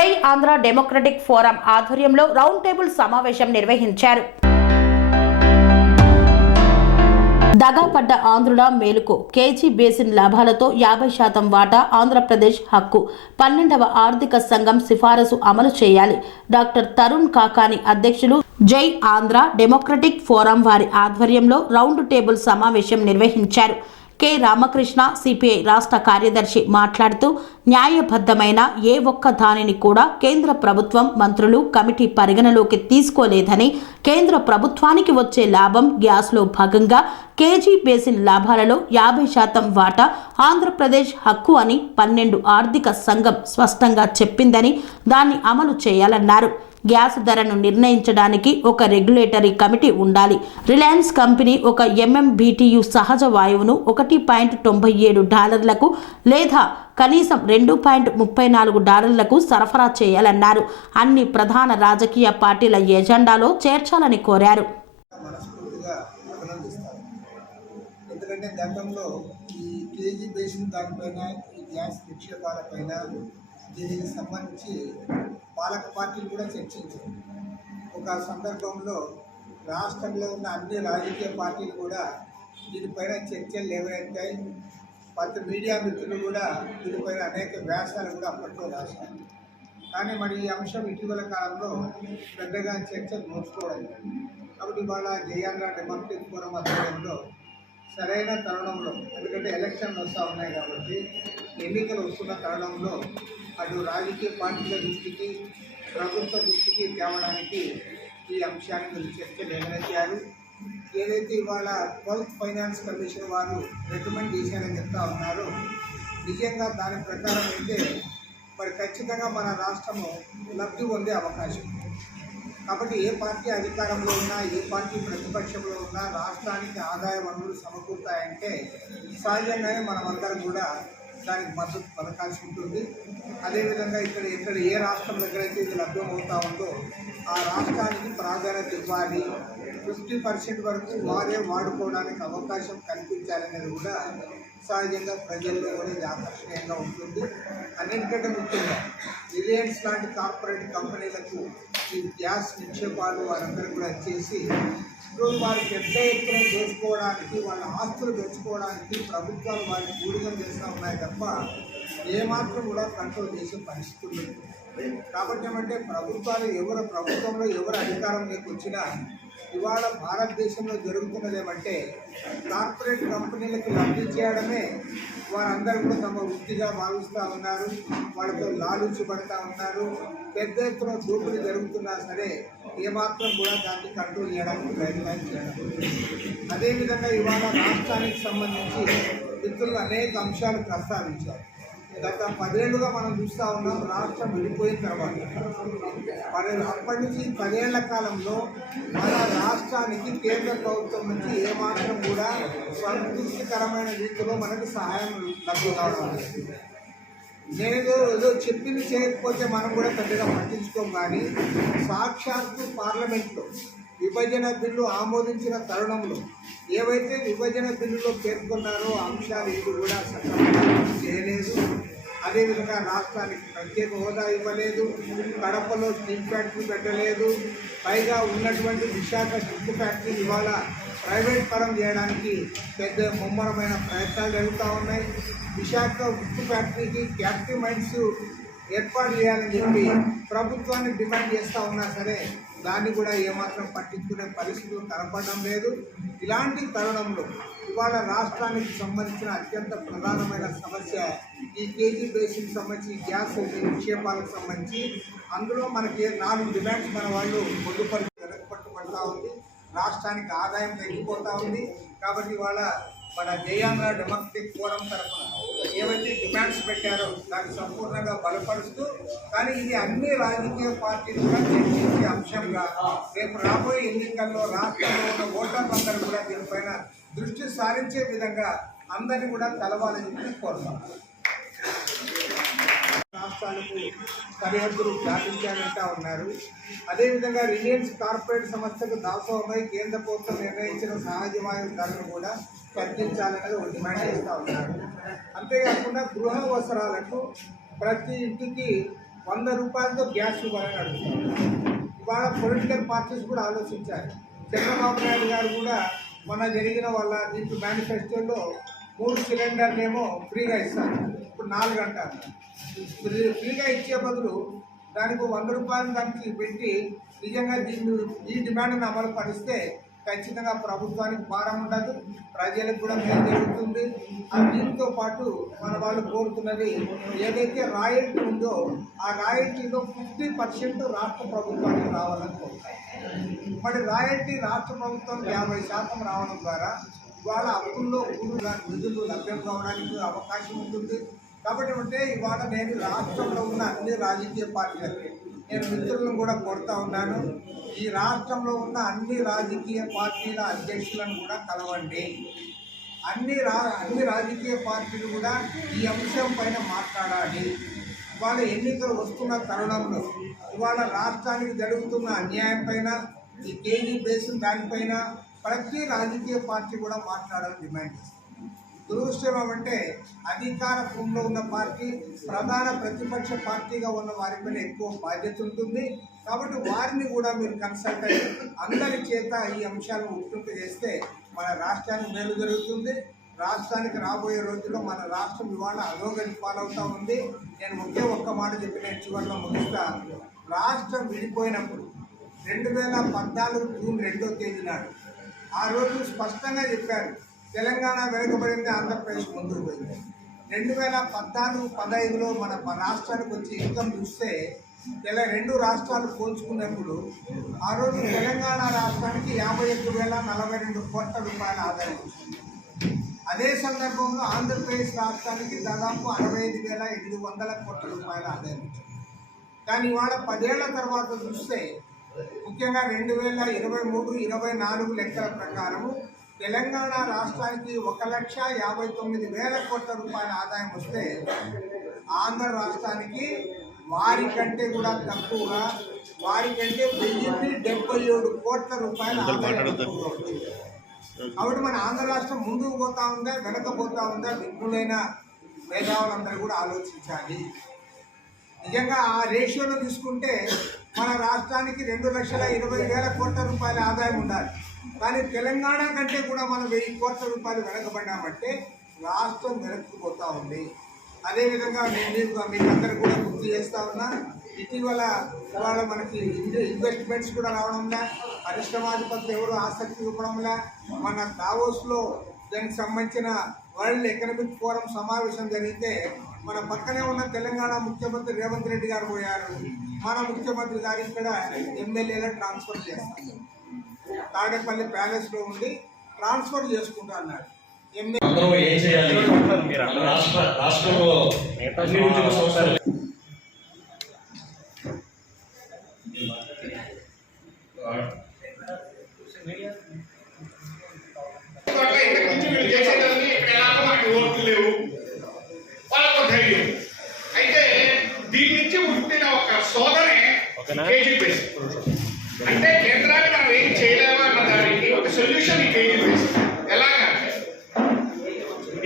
జై Andhra democratic forum ఆధ్వర్యంలో round table సమావేశం నిర్వహించారు. దగాపడ్డ ఆంధ్రుల మేలుకు కేజీ బేసిన్ లాభాలతో యాభై శాతం వాటా ఆంధ్రప్రదేశ్ హక్కు. పన్నెండవ ఆర్థిక సంఘం సిఫారసు అమలు చేయాలి. డాక్టర్ తరుణ్ కాకాని అధ్యక్షులు జై ఆంధ్ర డెమోక్రటిక్ ఫోరం వారి ఆధ్వర్యంలో రౌండ్ టేబుల్ సమావేశం నిర్వహించారు. కె రామకృష్ణ సిపిఐ రాష్ట్ర కార్యదర్శి మాట్లాడుతూ న్యాయబద్ధమైన ఏ ఒక్క దానిని కూడా కేంద్ర ప్రభుత్వం మంత్రులు కమిటీ పరిగణలోకి తీసుకోలేదని కేంద్ర ప్రభుత్వానికి వచ్చే లాభం గ్యాస్లో భాగంగా కేజీ బేసిన్ లాభాలలో యాభై శాతం వాటా ఆంధ్రప్రదేశ్ హక్కు అని పన్నెండు ఆర్థిక సంఘం స్పష్టంగా చెప్పిందని దాన్ని అమలు చేయాలన్నారు. గ్యాస్ ధరను నిర్ణయించడానికి ఒక రెగ్యులేటరీ కమిటీ ఉండాలి. రిలయన్స్ కంపెనీ ఒక ఎంఎంబిటియు సహజ వాయువును ఒకటి పాయింట్ తొంభై ఏడు డాలర్లకు లేదా కనీసం రెండు పాయింట్ ముప్పై నాలుగు డాలర్లకు సరఫరా చేయాలన్నారు. అన్ని ప్రధాన రాజకీయ పార్టీల ఎజెండాలో చేర్చాలని కోరారు. ఎందుకంటే గతంలో ఈ కేజీ బేసిన్ దానిపైన ఈ గ్యాస్ నిక్షేపాలపైన దీనికి సంబంధించి పాలక పార్టీలు కూడా చర్చించాయి. ఒక సందర్భంలో రాష్ట్రంలో ఉన్న అన్ని రాజకీయ పార్టీలు కూడా దీనిపైన చర్చలు లేవనెత్తాయి. పత్ర మీడియా మిత్రులు కూడా దీనిపైన అనేక వ్యాసాలు కూడా అప్పట్లో రాశారు. కానీ మరి ఈ అంశం ఇటీవల కాలంలో పెద్దగా చర్చ నోచుకోవడం కాబట్టి ఇవాళ జయాంధ్ర డెమోక్రటిక్ ఫోరం ఆధ్వర్యంలో సరైన తరుణంలో ఎందుకంటే ఎలక్షన్లు వస్తూ ఉన్నాయి కాబట్టి ఎన్నికలు వస్తున్న తరుణంలో అటు రాజకీయ పార్టీల దృష్టికి ప్రభుత్వ దృష్టికి తేవడానికి ఈ అంశాన్ని మీరు చర్చ నిర్ణయించారు ఏదైతే ఇవాళ ట్వెల్త్ ఫైనాన్స్ కమిషన్ వారు రికమెండ్ చేశారని చెప్తా ఉన్నారో నిజంగా దాని ప్రకారం అయితే మరి ఖచ్చితంగా మన రాష్ట్రము లబ్ధి పొందే అవకాశం. కాబట్టి ఏ పార్టీ అధికారంలో ఉన్నా ఏ పార్టీ ప్రతిపక్షంలో ఉన్నా రాష్ట్రానికి ఆదాయ వనరులు సమకూరుతాయంటే సహజంగానే మనమందరం కూడా దానికి మద్దతు పలకాల్సి ఉంటుంది. అదేవిధంగా ఇక్కడ ఇక్కడ ఏ రాష్ట్రం దగ్గర అయితే ఇది లభ్యమవుతా ఉందో ఆ రాష్ట్రానికి ప్రాధాన్యత ఇవ్వాలి. ఫిఫ్టీ పర్సెంట్ వరకు వారే వాడుకోవడానికి అవకాశం కల్పించాలనేది కూడా సహజంగా ప్రజల్లో కూడా ఇది ఆకర్షణీయంగా ఉంటుంది. అన్నిటికంటే ముఖ్యంగా రిలయన్స్ లాంటి కార్పొరేట్ కంపెనీలకు ఈ గ్యాస్ నిక్షేపాలు వారందరూ కూడా చేసి ఇప్పుడు వారు పెద్ద ఎత్తున చేసుకోవడానికి వాళ్ళ ఆస్తులు పెంచుకోవడానికి ప్రభుత్వాలు వారిని ఊడిగం చేస్తూ ఉన్నాయి తప్ప ఏమాత్రం కూడా కంట్రోల్ చేసే పరిస్థితులు లేదు కాబట్టి ఏమంటే ప్రభుత్వాలు ఎవరు ప్రభుత్వంలో ఎవరు అధికారంలోకి వచ్చినా ఇవాళ భారతదేశంలో జరుగుతున్నది ఏమంటే కార్పొరేట్ కంపెనీలకు లబ్ధి చేయడమే వారందరూ కూడా తమ వృత్తిగా భావిస్తూ ఉన్నారు. వాళ్ళతో లాలూచి పడతా ఉన్నారు. పెద్ద ఎత్తున దోపిడీ జరుగుతున్నా సరే ఏమాత్రం కూడా దాన్ని కంట్రోల్ చేయడానికి ప్రయత్నం చేయడం. అదేవిధంగా ఇవాళ రాష్ట్రానికి సంబంధించి మిత్రులు అనేక అంశాలు ప్రస్తావించారు. గత పదేళ్ళుగా మనం చూస్తూ ఉన్నాం రాష్ట్రం విడిపోయిన తర్వాత మరి అప్పటి నుంచి పదేళ్ళ కాలంలో మన రాష్ట్రానికి కేంద్ర ప్రభుత్వం నుంచి ఏమాత్రం కూడా సంతృప్తికరమైన రీతిలో మనకు సహాయం లభ్యం లేదు. నేను ఏదో చెప్పింది చేయకపోతే మనం కూడా పెద్దగా పట్టించుకోం కానీ సాక్షాత్తు పార్లమెంట్లో విభజన బిల్లు ఆమోదించిన తరుణంలో ఏవైతే విభజన బిల్లులో పేర్కొన్నారో అంశాలు ఇది కూడా సక్రమంగా చేయలేదు అదేవిధంగా రాష్ట్రానికి ప్రత్యేక హోదా ఇవ్వలేదు కడపలో స్టీల్ ఫ్యాక్టరీ పెట్టలేదు పైగా ఉన్నటువంటి విశాఖ స్టీల్ ఫ్యాక్టరీ ఇవాళ ప్రైవేట్ పరం చేయడానికి పెద్ద ముమ్మరమైన ప్రయత్నాలు జరుగుతూ ఉన్నాయి. విశాఖ ఉక్కు ఫ్యాక్టరీకి క్యాప్టివ్ మైండ్స్ ఏర్పాటు చేయాలని చెప్పి ప్రభుత్వాన్ని డిమాండ్ చేస్తూ ఉన్నా సరే దాన్ని కూడా ఏమాత్రం పట్టించుకునే పరిస్థితులు కనపడడం లేదు. ఇలాంటి తరుణంలో ఇవాళ రాష్ట్రానికి సంబంధించిన అత్యంత ప్రధానమైన సమస్య ఈ కేజీ బేసిన్ సంబంధించి గ్యాస్ నిక్షేపాలకు సంబంధించి. అందులో మనకి నాలుగు డిమాండ్స్ మన వాళ్ళు పొందుపరిచి వెనకపట్టుబడతా ఉంది. రాష్ట్రానికి ఆదాయం తగ్గిపోతూ ఉంది. కాబట్టి ఇవాళ మన జయాంధ్ర డెమోక్రటిక్ ఫోరం తరఫున ఏవైతే డిమాండ్స్ పెట్టారో దాన్ని సంపూర్ణంగా బలపరుస్తూ కానీ ఇది అన్ని రాజకీయ పార్టీలు కూడా చర్చించే అంశంగా రేపు రాబోయే ఎన్నికల్లో రాష్ట్రంలో ఉన్న ఓటర్లందరూ కూడా దీనిపైన దృష్టి సారించే విధంగా అందరినీ కూడా కలవాలని చెప్పి కోరుతాం రాష్ట్రాలకు సరిహద్దులు దాటించాలంటా ఉన్నారు. అదేవిధంగా రిలయన్స్ కార్పొరేట్ సంస్థకు దాసోహమై కేంద్ర ప్రభుత్వం నిర్ణయించిన సహజ వాయువు కూడా తగ్గించాలనేది ఒక డిమాండ్ చేస్తూ ఉన్నారు. అంతేకాకుండా గృహ అవసరాలకు ప్రతి ఇంటికి వంద రూపాయలతో గ్యాస్ ఇవ్వాలని అడుగుతారు ఇవాళ పొలిటికల్ పార్టీస్ కూడా ఆలోచించారు. చంద్రబాబు నాయుడు గారు కూడా మొన్న జరిగిన వాళ్ళ దీంట్లో మేనిఫెస్టోలో మూడు సిలిండర్లు ఏమో ఫ్రీగా ఇస్తారు. ఇప్పుడు నాలుగు అంటారు. ఫ్రీగా ఇచ్చే బదులు దానికి వంద రూపాయలు దానికి పెట్టి నిజంగా దీన్ని ఈ డిమాండ్ని అమలు పరిస్తే ఖచ్చితంగా ప్రభుత్వానికి భారం ఉండదు ప్రజలకు కూడా మేలు జరుగుతుంది. ఆ దీంతో పాటు మన వాళ్ళు కోరుతున్నది ఏదైతే రాయల్టీ ఉందో ఆ రాయల్టీలో ఫిఫ్టీ పర్సెంట్ రాష్ట్ర ప్రభుత్వానికి రావాలని కోరుతారు. మరి రాయల్టీ రాష్ట్ర ప్రభుత్వానికి యాభై శాతం రావడం ద్వారా వాళ్ళ అప్పుల్లో నిధులు లభ్యం కావడానికి అవకాశం ఉంటుంది. కాబట్టి ఉంటే ఇవాళ నేను రాష్ట్రంలో ఉన్న అన్ని రాజకీయ పార్టీలకి నేను మిత్రులను కూడా కొడతా ఉన్నాను. ఈ రాష్ట్రంలో ఉన్న అన్ని రాజకీయ పార్టీల అధ్యక్షులను కూడా కలవండి. అన్ని రా అన్ని రాజకీయ పార్టీలు కూడా ఈ అంశం పైన మాట్లాడాలి. ఇవాళ ఎన్నికలు వస్తున్న తరుణంలో ఇవాళ రాష్ట్రానికి జరుగుతున్న అన్యాయం పైన ఈ కేజీ బేసిన్ దానిపైన ప్రతి రాజకీయ పార్టీ కూడా మాట్లాడాలని డిమాండ్ చేస్తుంది. దురదృష్టం అంటే అధికార భూమిలో ఉన్న పార్టీ ప్రధాన ప్రతిపక్ష పార్టీగా ఉన్న వారిపైన ఎక్కువ బాధ్యత ఉంటుంది. కాబట్టి వారిని కూడా మీరు కన్సల్ట్ అయ్యి అందరి చేత ఈ అంశాలను ఉత్పత్తి చేస్తే మన రాష్ట్రానికి మేలు జరుగుతుంది. రాష్ట్రానికి రాబోయే రోజుల్లో మన రాష్ట్రం ఇవాళ అధోగతి పాలవుతూ ఉంది. నేను ఒకే ఒక్క మాట చెప్పి నేను చివరిలో ముగిస్తా. రాష్ట్రం విడిపోయినప్పుడు రెండు వేల పద్నాలుగు జూన్ రెండో తేదీ నాడు ఆ రోజు స్పష్టంగా చెప్పారు. తెలంగాణ వెనుకబడింది ఆంధ్రప్రదేశ్ ముందుకు పోయింది. రెండు వేల పద్నాలుగు పదహైదులో మన రాష్ట్రానికి వచ్చి ఇన్కమ్ చూస్తే ఇలా రెండు రాష్ట్రాలు పోల్చుకున్నప్పుడు ఆ రోజు తెలంగాణ రాష్ట్రానికి యాభై ఎనిమిది వేల నలభై రెండు కోట్ల రూపాయల ఆదాయం వచ్చింది. అదే సందర్భంలో ఆంధ్రప్రదేశ్ రాష్ట్రానికి దాదాపు అరవై ఐదు వేల ఎనిమిది వందల కోట్ల రూపాయల ఆదాయం వచ్చింది. కానీ ఇవాళ పదేళ్ళ తర్వాత చూస్తే ముఖ్యంగా రెండు వేల ఇరవై మూడు ఇరవై నాలుగు లెక్కల ప్రకారము తెలంగాణ రాష్ట్రానికి ఒక లక్ష యాభై తొమ్మిది వేల కోట్ల రూపాయల ఆదాయం వస్తే ఆంధ్ర రాష్ట్రానికి వారి కంటే కూడా తక్కువగా వారి కంటే వెయ్యి డెబ్బై ఏడు కోట్ల రూపాయల ఆదాయం. కాబట్టి మన ఆంధ్ర రాష్ట్రం ముందుకు పోతా ఉందా వెనకపోతా ఉందా విఘ్నులైన మేధావులందరూ కూడా ఆలోచించాలి. నిజంగా ఆ రేషియోలో తీసుకుంటే మన రాష్ట్రానికి రెండు లక్షల ఇరవై వేల కోట్ల రూపాయల ఆదాయం ఉండాలి. కానీ తెలంగాణ కంటే కూడా మనం వెయ్యి కోట్ల రూపాయలు వెనకబడ్డామంటే రాష్ట్రం వెనక్కుపోతూ ఉంది. అదేవిధంగా నేను మీకు కూడా గుర్తు చేస్తా ఉన్నా ఇటీవల ఇవాళ మనకి ఇన్వెస్ట్మెంట్స్ కూడా రావడంలా పరిశ్రమాధిపతులు ఎవరు ఆసక్తి చూపడంలా మన దావోస్లో దానికి సంబంధించిన వరల్డ్ ఎకనామిక్ ఫోరం సమావేశం జరిగితే మన పక్కనే ఉన్న తెలంగాణ ముఖ్యమంత్రి రేవంత్ రెడ్డి గారు పోయారు. మన ముఖ్యమంత్రి గారు ఇక్కడ ఎమ్మెల్యేలను ట్రాన్స్ఫర్ చేస్తారు. తాడేపల్లి ప్యాలెస్లో ఉండి ట్రాన్స్ఫర్ చేసుకుంటా అన్నాడు. అందరూ ఏం చేయాలి? రాష్ట్ర రాష్ట్రంలో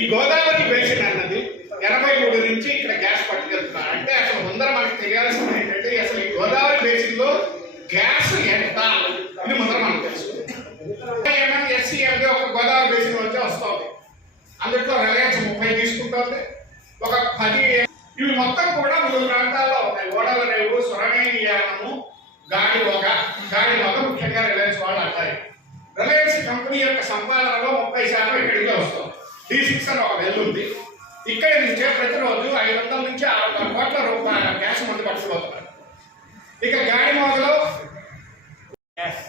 ఈ గోదావరి బేసిన్ అన్నది ఎనభై మూడు నుంచి ఇక్కడ గ్యాస్ పట్టుకెళ్తున్నారు. అంటే అసలు ముందర మనకు తెలియాల్సింది ఏంటంటే అసలు ఈ గోదావరి బేసిన్లో గ్యాస్ ఎంత? ఇది ముందర మనకు తెలుసు. ఎంఎంఎస్సీఎంగా ఒక గోదావరి బేసిన్ వచ్చి వస్తుంది. అందులో రిలయన్స్ ముప్పై తీసుకుంటుంది. ఒక పది ఇవి మొత్తం కూడా మూడు ప్రాంతాల్లో ఉన్నాయి. ఓడల రేవు సొరవేణియానము గాడి ఒక గాడి ఒక ముఖ్యంగా రిలయన్స్ వాళ్ళు అంటారు. రిలయన్స్ కంపెనీ యొక్క సంపాదనలో ముప్పై శాతం ఇక్కడికే వస్తుంది. డి సిక్స్ అని ఒక వెల్ ఉంది. ఇక్కడి నుంచే ప్రతిరోజు ఐదు వందల నుంచి ఆరు వందల కోట్ల రూపాయల గ్యాస్ ముందు పట్టుకుపోతున్నారు. ఇక గాడి మోగలో గ్యాస్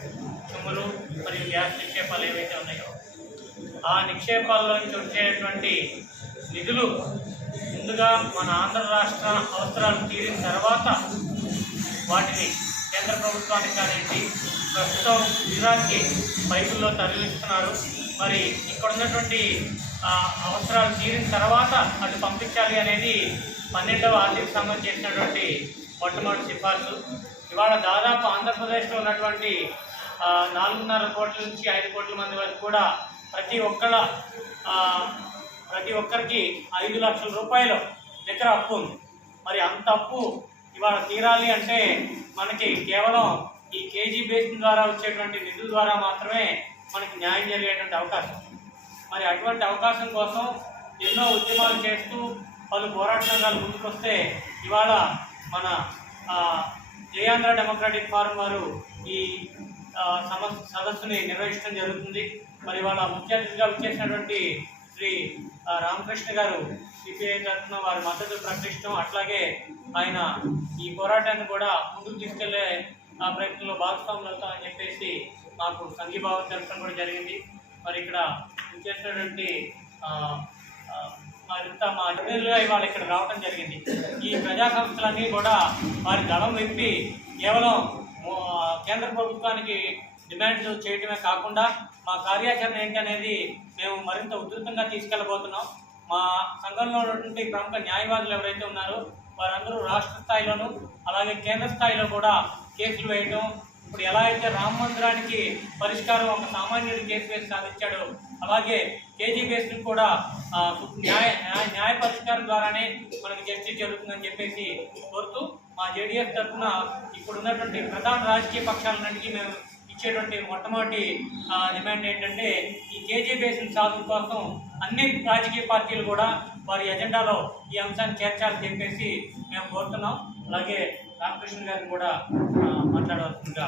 చుమ్మలు మరియు గ్యాస్ నిక్షేపాలు ఏవైతే ఉన్నాయో ఆ నిక్షేపాల్లో నుంచి వచ్చేటువంటి నిధులు ముందుగా మన ఆంధ్ర రాష్ట్ర అవసరాలు తీరిన తర్వాత వాటిని కేంద్ర ప్రభుత్వానికి కానివ్వండి ప్రస్తుతం గుజరాత్కి పైపుల్లో తరలిస్తున్నారు. మరి ఇక్కడ ఉన్నటువంటి అవసరాలు తీరిన తర్వాత అటు పంపించాలి అనేది పన్నెండవ ఆర్థిక సంఘం చేసినటువంటి మొట్టమొదటి సిఫార్సు. ఇవాళ దాదాపు ఆంధ్రప్రదేశ్లో ఉన్నటువంటి నాలుగున్నర కోట్ల నుంచి ఐదు కోట్ల మంది వరకు కూడా ప్రతి ఒక్కళ్ళ ప్రతి ఒక్కరికి ఐదు లక్షల రూపాయలు దగ్గర అప్పు ఉంది. మరి అంత అప్పు ఇవాళ తీరాలి అంటే మనకి కేవలం ఈ కేజీ బేసిన్ ద్వారా వచ్చేటువంటి నిధుల ద్వారా మాత్రమే మనకి న్యాయం జరిగేటువంటి అవకాశం మరి అటువంటి అవకాశం కోసం ఎన్నో ఉద్యమాలు చేస్తూ పలు పోరాట సంఘాలు ముందుకొస్తే ఇవాళ మన జయాంధ్ర డెమోక్రాటిక్ ఫారం వారు ఈ ఆ, సమ సదస్సుని నిర్వహించడం జరుగుతుంది. మరి ఇవాళ ముఖ్య అతిథిగా వచ్చేసినటువంటి శ్రీ రామకృష్ణ గారు సిపిఐ తరఫున వారి మద్దతు ప్రకటించడం అట్లాగే ఆయన ఈ పోరాటాన్ని కూడా ముందుకు తీసుకెళ్ళే ఆ ప్రయత్నంలో భాగస్వాములు అవుతామని చెప్పేసి మాకు సంఘీభావం తెలపడం కూడా జరిగింది. మరి ఇక్కడ చేసినటువంటి మరింత మా అధికారులుగా ఇవాళ ఇక్కడ రావడం జరిగింది. ఈ ప్రజా సంస్థలన్నీ కూడా వారి దళం విప్పి కేవలం కేంద్ర ప్రభుత్వానికి డిమాండ్స్ చేయటమే కాకుండా మా కార్యాచరణ ఏంటనేది మేము మరింత ఉధృతంగా తీసుకెళ్ళబోతున్నాం. మా సంఘంలో ఉన్నటువంటి ప్రముఖ న్యాయవాదులు ఎవరైతే ఉన్నారో వారందరూ రాష్ట్ర స్థాయిలోనూ అలాగే కేంద్ర స్థాయిలో కూడా కేసులు వేయటం ఇప్పుడు ఎలా అయితే రామ మందిరానికి పరిష్కారం ఒక సామాన్యుడు కేసు వేసి సాధించాడో అలాగే కేజీ కేసులు కూడా న్యాయ న్యాయ న్యాయ పరిష్కారం ద్వారానే మనకి జస్టిస్ జరుగుతుందని చెప్పేసి కోరుతూ మా జేడీఎస్ తరఫున ఇప్పుడున్నటువంటి ప్రధాన రాజకీయ పక్షాలన్నింటికీ మేము ఇచ్చేటువంటి మొట్టమొదటి డిమాండ్ ఏంటంటే ఈ కేజీ బేసిన్ సాధన కోసం అన్ని రాజకీయ పార్టీలు కూడా వారి ఎజెండాలో ఈ అంశాన్ని చేర్చాలని చెప్పేసి మేము కోరుతున్నాం. అలాగే రామకృష్ణ గారిని కూడా మాట్లాడవలసిందిగా